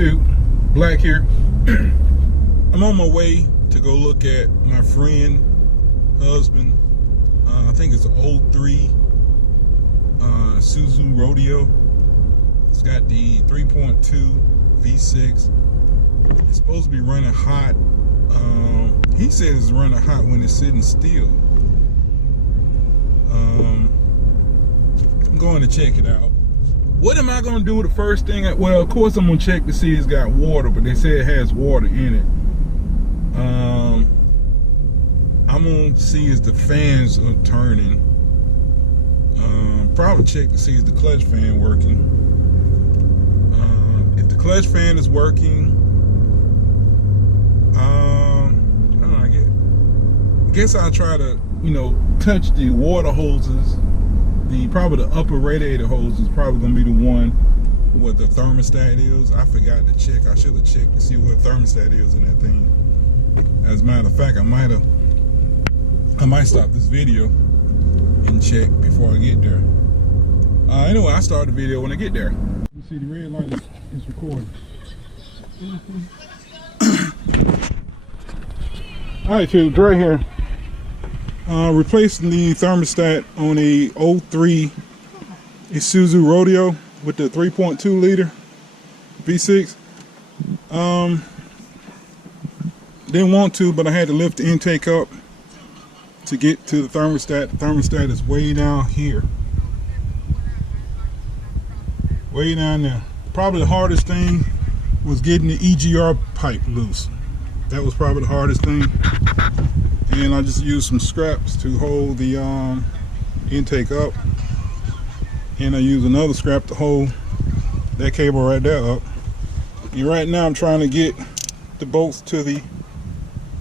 YouTube, Black here. I'm on my way to go look at my friend, husband. I think it's an 03 Suzu Rodeo. It's got the 3.2 V6. It's supposed to be running hot. He said it's running hot when it's sitting still. I'm going to check it out. What am I going to do the first thing? Well, of course I'm going to check to see it's got water, but they say it has water in it. I'm going to see if the fans are turning. Probably check to see if the clutch fan working. If the clutch fan is working, I guess I'll try to, touch the water hoses. Probably the upper radiator hose is probably gonna be the one where the thermostat is. I forgot to check. I should have checked to see what thermostat is in that thing. As a matter of fact, I might stop this video and check before I get there. Anyway, I start the video when I get there. You see the red light is recording. All right, so right here. Replacing the thermostat on a 03 Isuzu Rodeo with the 3.2 liter V6. Didn't want to, but I had to lift the intake up to get to the thermostat. The thermostat is way down here. Way down there. Probably the hardest thing was getting the EGR pipe loose. That was probably the hardest thing. And I just used some scraps to hold the intake up, and I used another scrap to hold that cable right there up. And right now I'm trying to get the bolts to the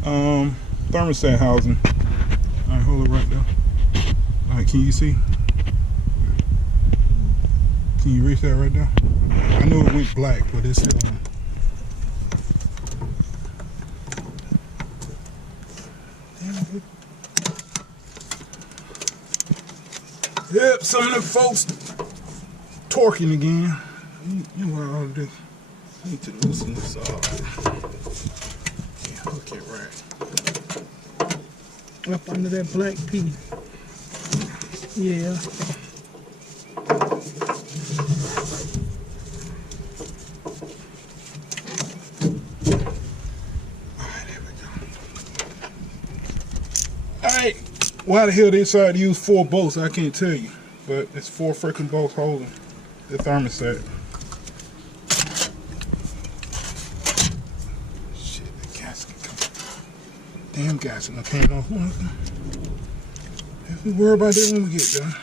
thermostat housing. All right, hold it right there. All right, can you see? Can you reach that right there? I know it went black, but it's still on. Yep, some of them folks torquing again. You know what I ought to do? I need to loosen this off. Yeah, hook it right up under that black piece. Yeah. Alright, there we go. Alright. Why the hell they decided to use 4 bolts, I can't tell you. But it's 4 freaking bolts holding the thermostat. Shit, the gasket come. Damn gasket done came off. If we worry about that when we get done.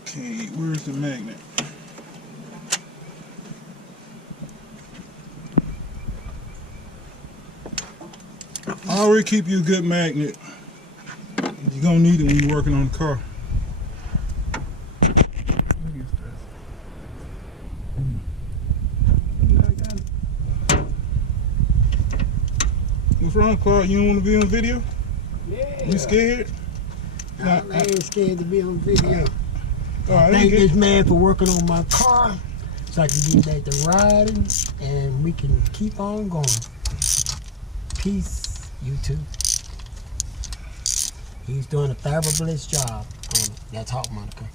Okay, where's the magnet? I already keep you a good magnet. You're gonna need it when you're working on the car. What's wrong, Clark? You don't want to be on video? Yeah. You scared? I ain't scared to be on video. I Thank this man for working on my car so I can get back to riding and we can keep on going. Peace. YouTube. He's doing a fabulous job on it. That's hot, Monica.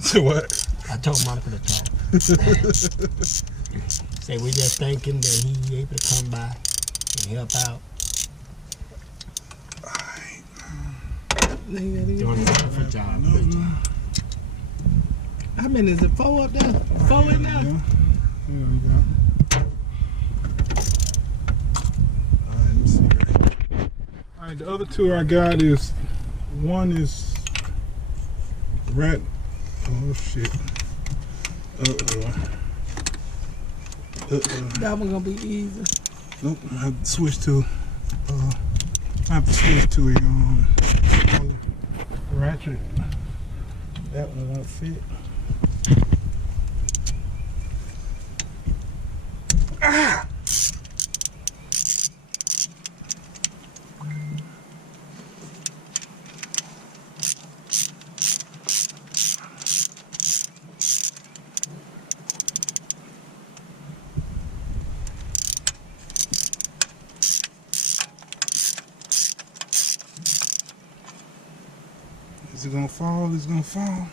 So what? I told Monica to talk. Say we just thank him that he able to come by and help out. Doing a wonderful job. Good job. How many is it? 4 up there? 4 in there? There we go. Alright, the other 2 I got is, one is rat, oh shit, That one gonna be easy. Nope, I have to switch to, a ratchet. That one won't fit. Ah! Is it gonna fall? Is it gonna fall?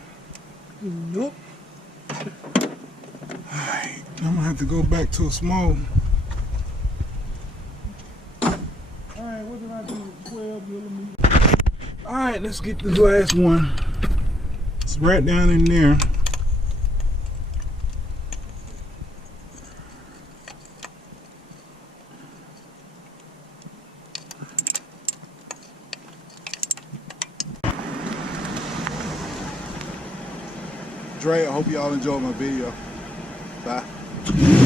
Nope. Alright, I'm gonna have to go back to a small. Alright, what did I do? 12 millimeter. Alright, let's get this last one. It's right down in there. Dre, I hope y'all enjoyed my video. Bye.